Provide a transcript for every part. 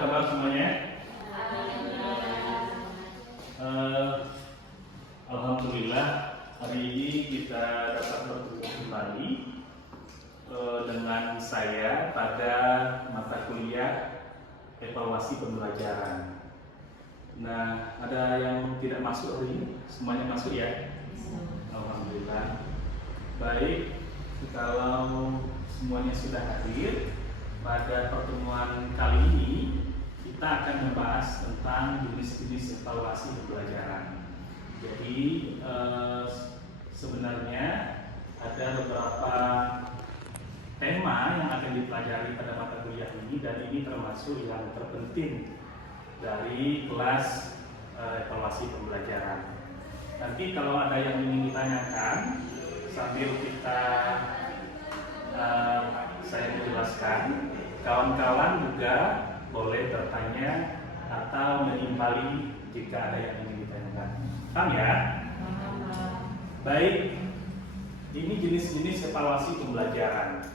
kabar semuanya? Alhamdulillah, hari ini kita dapat bertemu kembali dengan saya pada mata kuliah evaluasi pembelajaran. Nah, ada yang tidak masuk hari ini? Semuanya masuk ya? Alhamdulillah. Baik, kalau semuanya sudah hadir, pada pertemuan kali ini kita akan membahas tentang jenis-jenis evaluasi pembelajaran. Jadi sebenarnya ada beberapa tema yang akan dipelajari pada mata kuliah ini, dan ini termasuk yang terpenting dari kelas evaluasi pembelajaran. Nanti kalau ada yang ingin ditanyakan sambil saya menjelaskan, kawan-kawan juga boleh bertanya atau menimpali jika ada yang ingin ditanyakan. Paham ya? Baik, ini jenis-jenis evaluasi pembelajaran.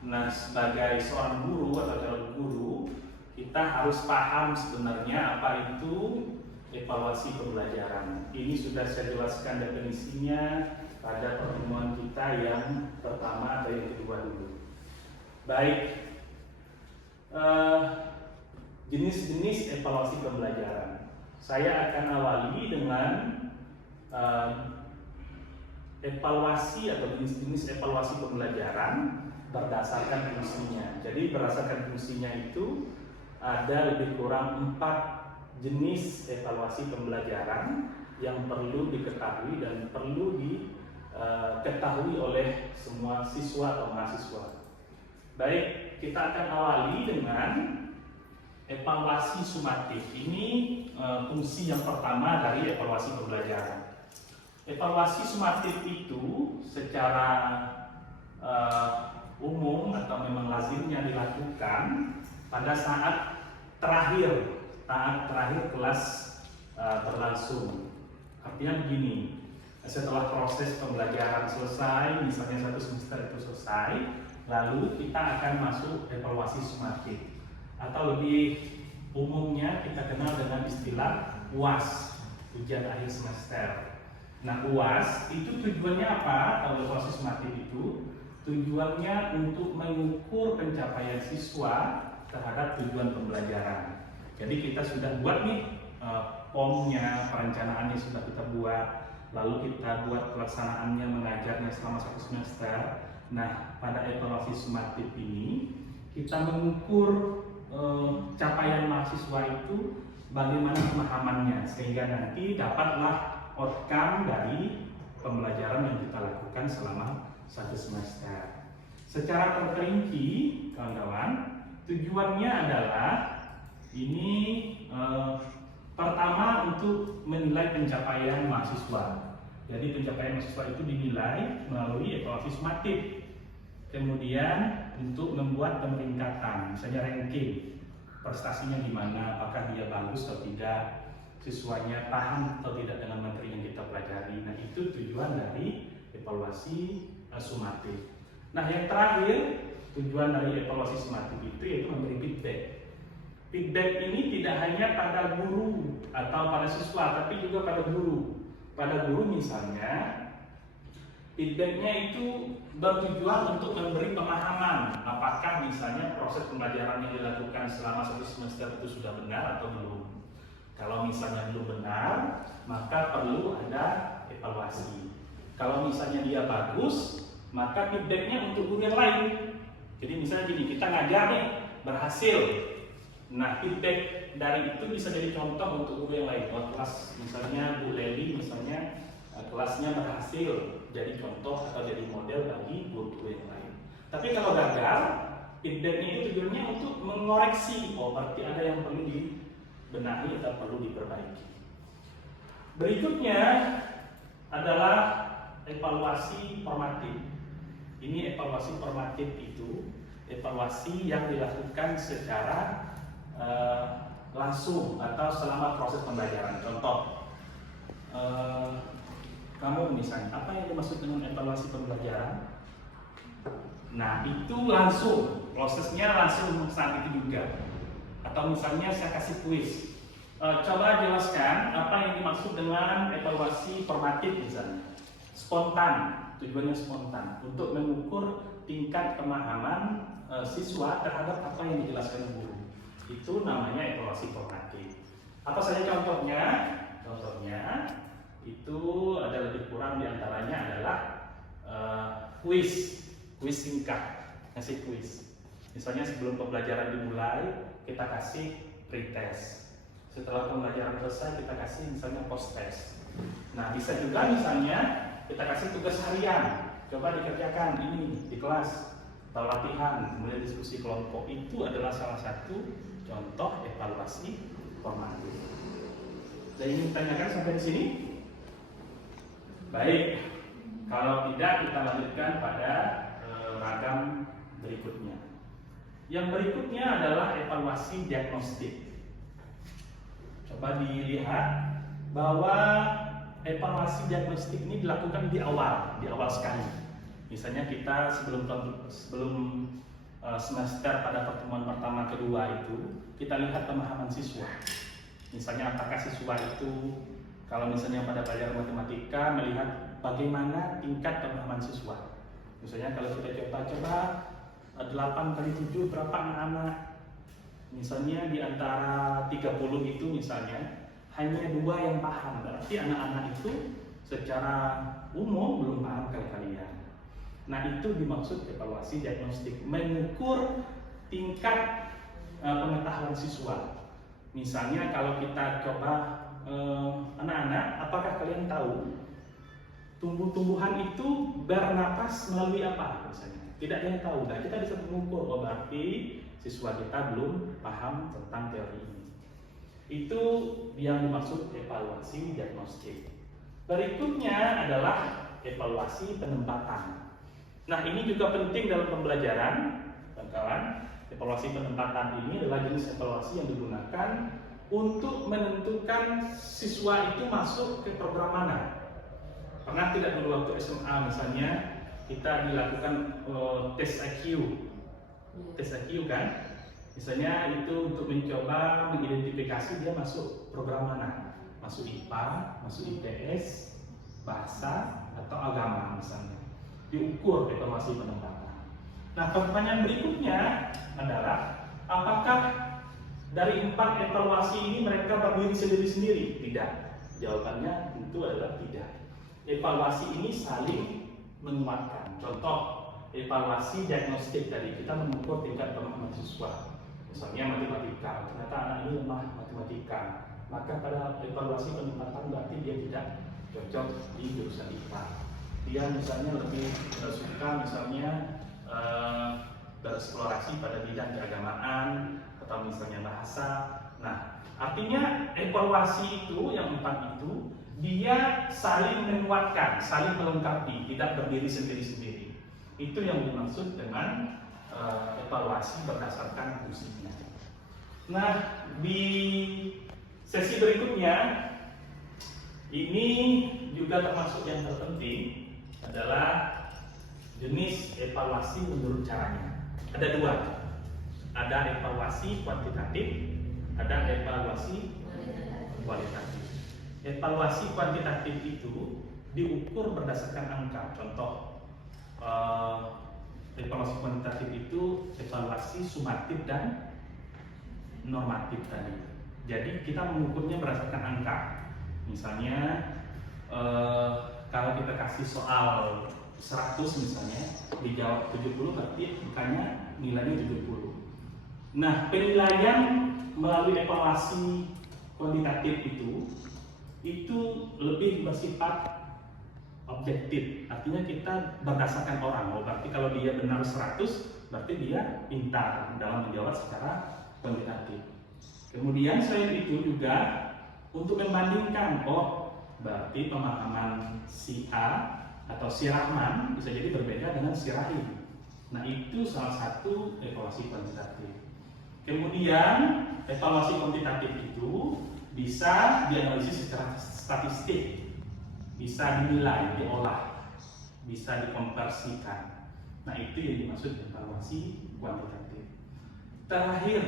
Nah, sebagai seorang guru atau calon guru, kita harus paham sebenarnya apa itu evaluasi pembelajaran. Ini sudah saya jelaskan definisinya pada pertemuan kita yang pertama atau yang kedua dulu. Baik, jenis-jenis evaluasi pembelajaran. Saya akan awali dengan evaluasi atau jenis-jenis evaluasi pembelajaran berdasarkan fungsinya. Jadi berdasarkan fungsinya itu ada lebih kurang 4 jenis evaluasi pembelajaran yang perlu diketahui dan perlu diketahui oleh semua siswa atau mahasiswa. Baik, kita akan awali dengan evaluasi sumatif. Ini fungsi yang pertama dari evaluasi pembelajaran. Evaluasi sumatif itu secara umum atau memang lazimnya dilakukan pada saat terakhir kelas berlangsung. Artinya begini, setelah proses pembelajaran selesai, misalnya 1 semester itu selesai, lalu kita akan masuk evaluasi sumatif, atau lebih umumnya kita kenal dengan istilah UAS, ujian akhir semester. Nah, UAS itu tujuannya apa? Atau evaluasi sumatif itu tujuannya untuk mengukur pencapaian siswa terhadap tujuan pembelajaran. Jadi kita sudah buat nih POM-nya, perencanaannya sudah kita buat, lalu kita buat pelaksanaannya, mengajarnya selama 1 semester. Nah, pada evaluasi sumatif ini kita mengukur capaian mahasiswa itu bagaimana pemahamannya, sehingga nanti dapatlah outcome dari pembelajaran yang kita lakukan selama 1 semester. Secara terperinci, kawan-kawan, tujuannya adalah ini pertama untuk menilai pencapaian mahasiswa. Jadi pencapaian mahasiswa itu dinilai melalui evaluasi sumatif. Kemudian untuk membuat pemeringkatan, misalnya ranking, prestasinya gimana, apakah dia bagus atau tidak, siswanya paham atau tidak dengan materi yang kita pelajari. Nah, itu tujuan dari evaluasi sumatif. Nah, yang terakhir, tujuan dari evaluasi sumatif itu yaitu memberi feedback. Feedback ini tidak hanya pada guru atau pada siswa, tapi juga pada guru. Pada guru misalnya, feedbacknya itu bertujuan untuk memberi pemahaman apakah misalnya proses pembelajaran yang dilakukan selama 1 semester itu sudah benar atau belum. Kalau misalnya belum benar, maka perlu ada evaluasi. Kalau misalnya dia bagus, maka feedbacknya untuk guru yang lain. Jadi misalnya gini, kita ngajar nih, berhasil. Nah, feedback dari itu bisa jadi contoh untuk guru yang lain. Kelas misalnya Bu Leli misalnya kelasnya berhasil, jadi contoh atau jadi model bagi guru-guru yang lain. Tapi kalau gagal, feedbacknya itu tujuannya untuk mengoreksi, berarti ada yang perlu dibenahi atau perlu diperbaiki. Berikutnya adalah evaluasi formatif. Ini evaluasi formatif itu evaluasi yang dilakukan secara langsung atau selama proses pembelajaran. Contoh, kamu misalnya, apa yang dimaksud dengan evaluasi pembelajaran? Nah, itu langsung, prosesnya langsung saat itu juga. Atau Atau misalnya saya kasih kuis. Coba jelaskan apa yang dimaksud dengan evaluasi formatif misalnya. Spontan, tujuannya spontan untuk mengukur tingkat pemahaman siswa terhadap apa yang dijelaskan guru. Itu namanya evaluasi formatif. Apa saja contohnya? Contohnya itu ada lebih kurang diantaranya adalah kuis singkat, ngasih kuis. Misalnya sebelum pembelajaran dimulai kita kasih pretest. Setelah pembelajaran selesai kita kasih misalnya post test. Nah bisa juga misalnya kita kasih tugas harian, coba dikerjakan ini di kelas atau latihan, kemudian diskusi kelompok. Itu adalah salah satu contoh evaluasi formatif. Ada yang ingin ditanyakan sampai di sini? Baik, kalau tidak kita lanjutkan pada ragam berikutnya. Yang berikutnya adalah evaluasi diagnostik. Coba dilihat bahwa evaluasi diagnostik ini dilakukan di awal sekali. Misalnya kita sebelum semester pada pertemuan pertama kedua itu kita lihat pemahaman siswa. Misalnya apakah siswa itu kalau misalnya pada pelajaran matematika melihat bagaimana tingkat pemahaman siswa. Misalnya kalau kita coba 8 kali 7 berapa anak-anak? Misalnya di antara 30 itu misalnya hanya 2 yang paham. Berarti anak-anak itu secara umum belum paham kalian. Nah itu dimaksud evaluasi diagnostik, mengukur tingkat pengetahuan siswa. Misalnya kalau kita coba anak-anak, apakah kalian tahu tumbuh-tumbuhan itu bernapas melalui apa? Misalnya tidak ada yang tahu. Nah kita bisa mengukur, oh berarti siswa kita belum paham tentang teori ini. Itu yang dimaksud evaluasi diagnostik. Berikutnya adalah evaluasi penempatan. Nah ini juga penting dalam pembelajaran, kawan-kawan. Evaluasi penempatan ini adalah jenis evaluasi yang digunakan untuk menentukan siswa itu masuk ke program mana. Pernah tidak dulu waktu SMA misalnya kita dilakukan tes IQ, kan? Misalnya itu untuk mencoba mengidentifikasi dia masuk program mana, masuk IPA, masuk IPS, bahasa atau agama misalnya. Diukur evaluasi penempatan. Nah pertanyaan berikutnya adalah apakah dari 4 evaluasi ini mereka berdiri sendiri-sendiri? Tidak. Jawabannya tentu adalah tidak. Evaluasi ini saling menguatkan. Contoh evaluasi diagnostik tadi kita mengukur tingkat pemahaman siswa. Misalnya matematika, ternyata anak ini lemah matematika. Maka pada evaluasi penempatan berarti dia tidak cocok di jurusan IPA. Dia misalnya lebih suka misalnya bereksplorasi pada bidang keagamaan atau misalnya bahasa. Nah, artinya evaluasi itu yang 4 itu dia saling menguatkan, saling melengkapi, tidak berdiri sendiri-sendiri. Itu yang dimaksud dengan evaluasi berdasarkan fungsinya. Nah, di sesi berikutnya ini juga termasuk yang terpenting adalah jenis evaluasi menurut caranya. Ada 2. Ada evaluasi kuantitatif, ada evaluasi kualitatif. Evaluasi kuantitatif itu diukur berdasarkan angka. Contoh, evaluasi kuantitatif itu evaluasi sumatif dan normatif tadi. Jadi kita mengukurnya berdasarkan angka. Misalnya kalau kita kasih soal 100 misalnya, dijawab 70 berarti bukannya nilainya 70. Nah, penilaian melalui evaluasi kuantitatif itu lebih bersifat objektif. Artinya kita berdasarkan orang. Oh, berarti kalau dia benar 100, berarti dia pintar dalam menjawab secara kuantitatif. Kemudian selain itu juga untuk membandingkan, oh berarti pemahaman si A atau si Rahman bisa jadi berbeda dengan si Rahim. Nah itu salah satu evaluasi kuantitatif. Kemudian evaluasi kuantitatif itu bisa dianalisis secara statistik, bisa dinilai, diolah, bisa dikonversikan. Nah itu yang dimaksud evaluasi kuantitatif. Terakhir,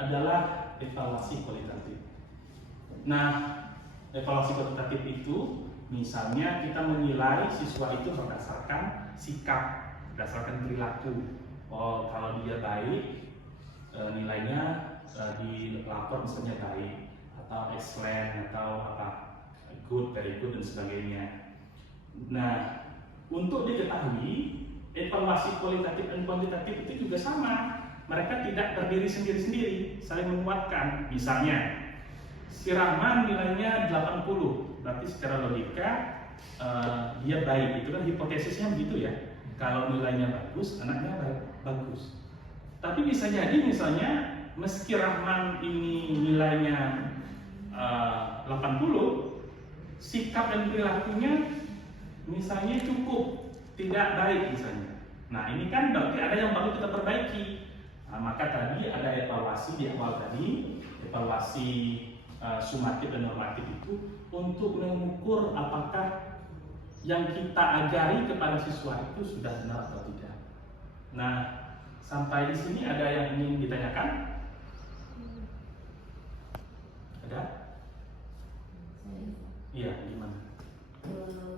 adalah evaluasi kualitatif. Nah, evaluasi kualitatif itu misalnya kita menilai siswa itu berdasarkan sikap, berdasarkan perilaku. Oh, kalau dia baik, nilainya di lapor misalnya baik, atau excellent, atau apa, good, very good, dan sebagainya. Nah, untuk diketahui, evaluasi kualitatif dan kuantitatif itu juga sama. Mereka tidak berdiri sendiri-sendiri, saling menguatkan. Misalnya, si Rahman nilainya 80, berarti secara logika dia baik. Itu kan hipotesisnya begitu ya. Kalau nilainya bagus, anaknya bagus. Tapi bisa jadi misalnya, meski Rahman ini nilainya 80, sikap dan perilakunya misalnya cukup, tidak baik misalnya. Nah, ini kan berarti ada yang perlu kita perbaiki. Nah, maka tadi ada evaluasi di awal tadi, evaluasi sumatif dan normatif itu untuk mengukur apakah yang kita ajari kepada siswa itu sudah benar atau tidak. Nah, sampai di sini ada yang ingin ditanyakan? Ada? Iya, gimana?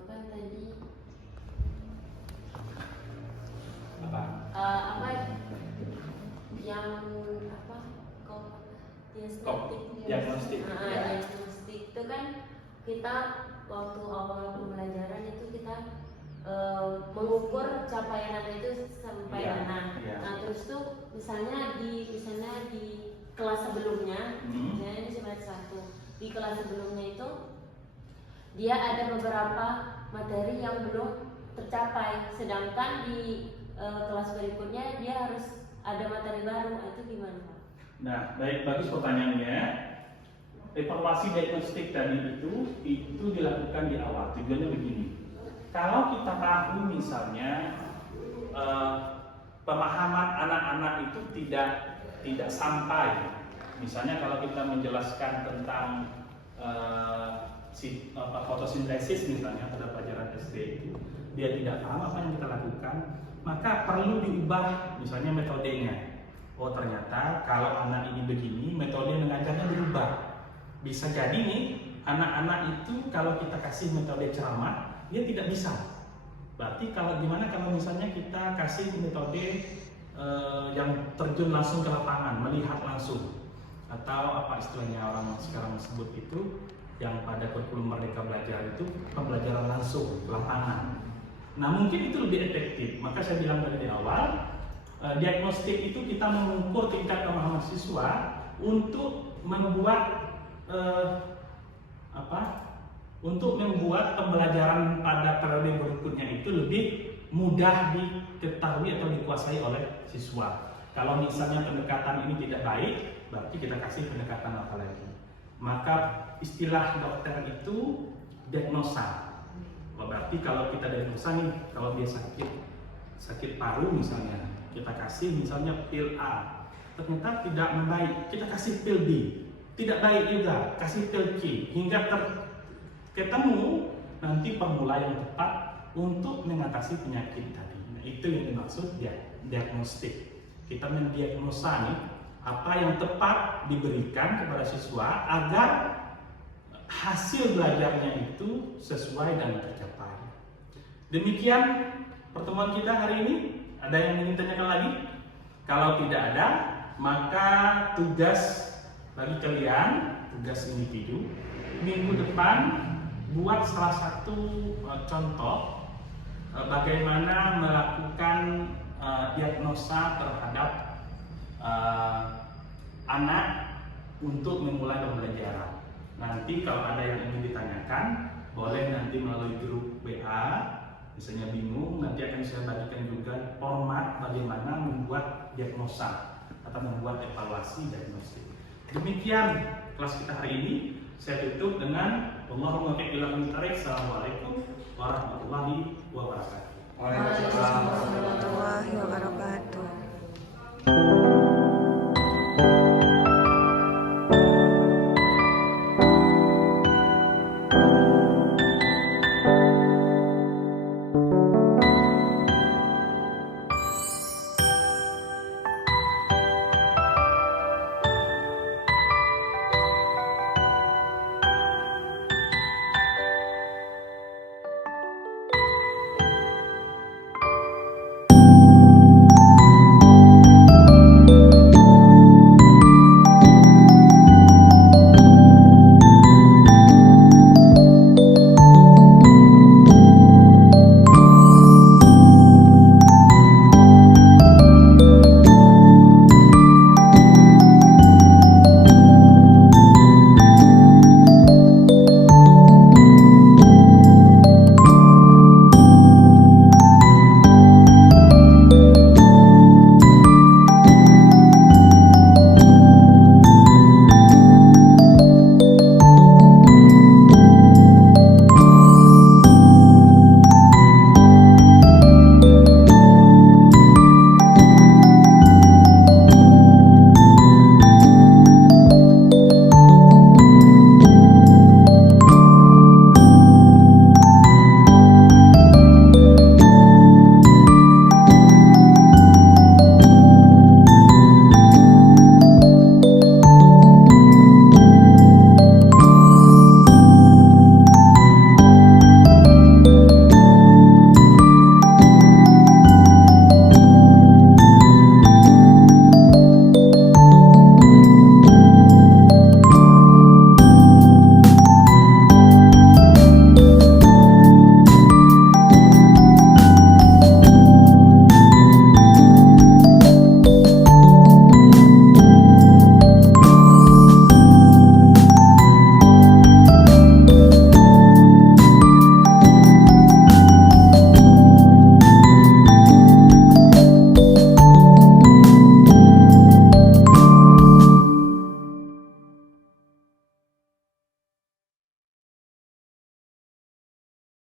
Kan tadi Apa? apa yang apa diagnostik ya. Diagnostik itu kan kita waktu awal pembelajaran itu kita mengukur capaian anak itu sampai mana. Nah, terus tuh misalnya di kelas sebelumnya, misalnya ini semester 1, di kelas sebelumnya itu dia ada beberapa materi yang belum tercapai, sedangkan di kelas berikutnya dia harus ada materi baru. Itu gimana, Pak? Nah, baik, bagus pertanyaannya. Evaluasi diagnostik tadi itu dilakukan di awal. Tujuannya begini. Kalau kita tahu misalnya pemahaman anak-anak itu tidak sampai. Misalnya kalau kita menjelaskan tentang fotosintesis misalnya pada pelajaran SD itu, dia tidak paham apa yang kita lakukan, maka perlu diubah misalnya metodenya. Oh, ternyata kalau anak ini begini, metode mengajarnya berubah. Bisa jadi nih, anak-anak itu kalau kita kasih metode ceramah, dia tidak bisa. Berarti gimana kalau misalnya kita kasih metode yang terjun langsung ke lapangan, melihat langsung, atau apa istilahnya orang sekarang sebut itu, yang pada kurikulum Merdeka Belajar itu pembelajaran langsung, lapangan. Nah, mungkin itu lebih efektif. Maka saya bilang dari awal, diagnostik itu kita mengukur tingkat pemahaman siswa untuk membuat pembelajaran pada periode berikutnya itu lebih mudah diketahui atau dikuasai oleh siswa. Kalau misalnya pendekatan ini tidak baik, berarti kita kasih pendekatan apa lagi. Maka istilah dokter itu diagnosa. Berarti kalau kita diagnosa nih, kalau dia sakit paru misalnya, kita kasih misalnya pil A, ternyata tidak membaik, kita kasih pil B, tidak baik juga, kasih pil C, hingga ketemu nanti formula yang tepat untuk mengatasi penyakit tadi. Nah, itu yang dimaksud diagnostik. Kita mendiagnosa nih apa yang tepat diberikan kepada siswa agar hasil belajarnya itu sesuai dan tercapai. Demikian pertemuan kita hari ini. Ada yang ingin tanyakan lagi? Kalau tidak ada, maka tugas bagi kalian, tugas individu, minggu depan buat salah satu contoh bagaimana melakukan diagnosa terhadap anak untuk memulai pembelajaran. Nanti kalau ada yang ingin ditanyakan, boleh nanti melalui grup WA. Misalnya bingung, nanti akan saya bagikan juga format bagaimana membuat diagnosa atau membuat evaluasi diagnostik. Demikian kelas kita hari ini. Saya tutup dengan Allahumma Assalamualaikum warahmatullahi wabarakatuh. Waalaikumsalam warahmatullahi wabarakatuh.